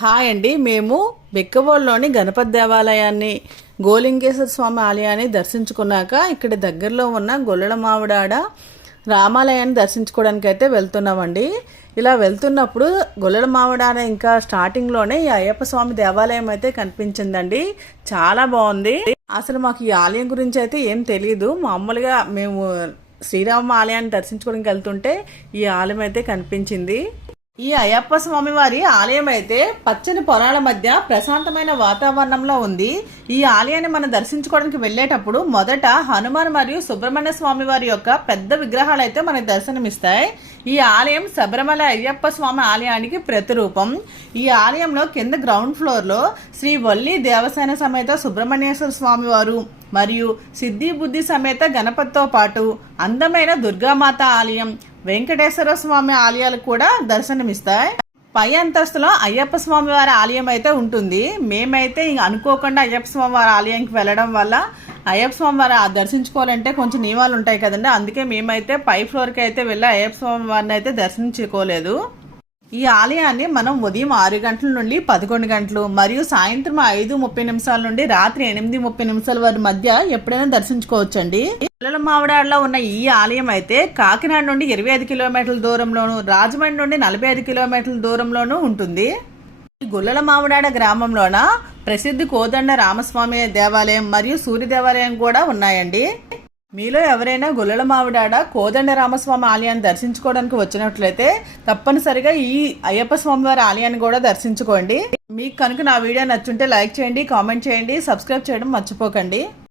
Hi అండి, మేము బెక్కవోలులోని గణపతి దేవాలయాన్ని, గోలింగేశ్వర స్వామి ఆలయాన్ని దర్శించుకున్నాక ఇక్కడ దగ్గరలో ఉన్న గొల్లల మావిడాడ రామాలయాన్ని దర్శించుకోవడానికి అయితే వెళ్తున్నామండి. ఇలా వెళ్తున్నప్పుడు గొల్లల మావిడాడ ఇంకా స్టార్టింగ్లోనే ఈ అయ్యప్ప స్వామి దేవాలయం అయితే కనిపించిందండి. చాలా బాగుంది. అసలు మాకు ఈ ఆలయం గురించి అయితే ఏం తెలియదు. మామూలుగా మేము శ్రీరామ ఆలయాన్ని దర్శించుకోవడానికి వెళ్తుంటే ఈ ఆలయం అయితే కనిపించింది. ఈ అయ్యప్ప స్వామి వారి ఆలయం అయితే పచ్చని పొలాల మధ్య ప్రశాంతమైన వాతావరణంలో ఉంది. ఈ ఆలయాన్ని మనం దర్శించుకోవడానికి వెళ్ళేటప్పుడు మొదట హనుమాన్ మరియు సుబ్రహ్మణ్య స్వామి వారి యొక్క పెద్ద విగ్రహాలు అయితే మనకు దర్శనమిస్తాయి. ఈ ఆలయం శబరిమల అయ్యప్ప స్వామి ఆలయానికి ప్రతిరూపం. ఈ ఆలయంలో కింద గ్రౌండ్ ఫ్లోర్లో శ్రీ వల్లి దేవసేన సమేత సుబ్రహ్మణ్యేశ్వర స్వామి వారు మరియు సిద్ధి బుద్ధి సమేత గణపతితో పాటు అందమైన దుర్గామాత ఆలయం, వెంకటేశ్వర స్వామి ఆలయాలు కూడా దర్శనమిస్తాయి. పై అంతస్తులో అయ్యప్ప స్వామి వారి ఆలయం అయితే ఉంటుంది. మేమైతే అనుకోకుండా అయ్యప్ప స్వామి వారి ఆలయానికి వెళ్ళడం వల్ల అయ్యప్ప స్వామి వారి దర్శించుకోవాలంటే కొంచెం నియమాలు ఉంటాయి కదండి. అందుకే మేమైతే పై ఫ్లోర్కి అయితే వెళ్ళి అయ్యప్ప స్వామి వారిని అయితే దర్శించుకోలేదు. ఈ ఆలయాన్ని మనం ఉదయం 6 గంటల నుండి 11 గంటలు మరియు సాయంత్రం 5:30 నుండి రాత్రి 8:30 వారి మధ్య ఎప్పుడైనా దర్శించుకోవచ్చండి. గొల్లల మావిడాడలో ఉన్న ఈ ఆలయం అయితే కాకినాడ నుండి 25 కిలోమీటర్ల దూరంలోను, రాజమండ్రి నుండి 45 కిలోమీటర్ల దూరంలోనూ ఉంటుంది. ఈ గొల్లల మావిడాడ గ్రామంలోన ప్రసిద్ధి కోదండ రామస్వామి దేవాలయం మరియు సూర్య దేవాలయం కూడా ఉన్నాయండి. మీలో ఎవరైనా గొల్లల మావిడాడ కోదండ రామస్వామి ఆలయాన్ని దర్శించుకోవడానికి వచ్చినట్లయితే తప్పనిసరిగా ఈ అయ్యప్ప స్వామి వారి ఆలయాన్ని కూడా దర్శించుకోండి. మీకు కనుక నా వీడియో నచ్చుంటే లైక్ చేయండి, కామెంట్ చేయండి, సబ్స్క్రైబ్ చేయడం మర్చిపోకండి.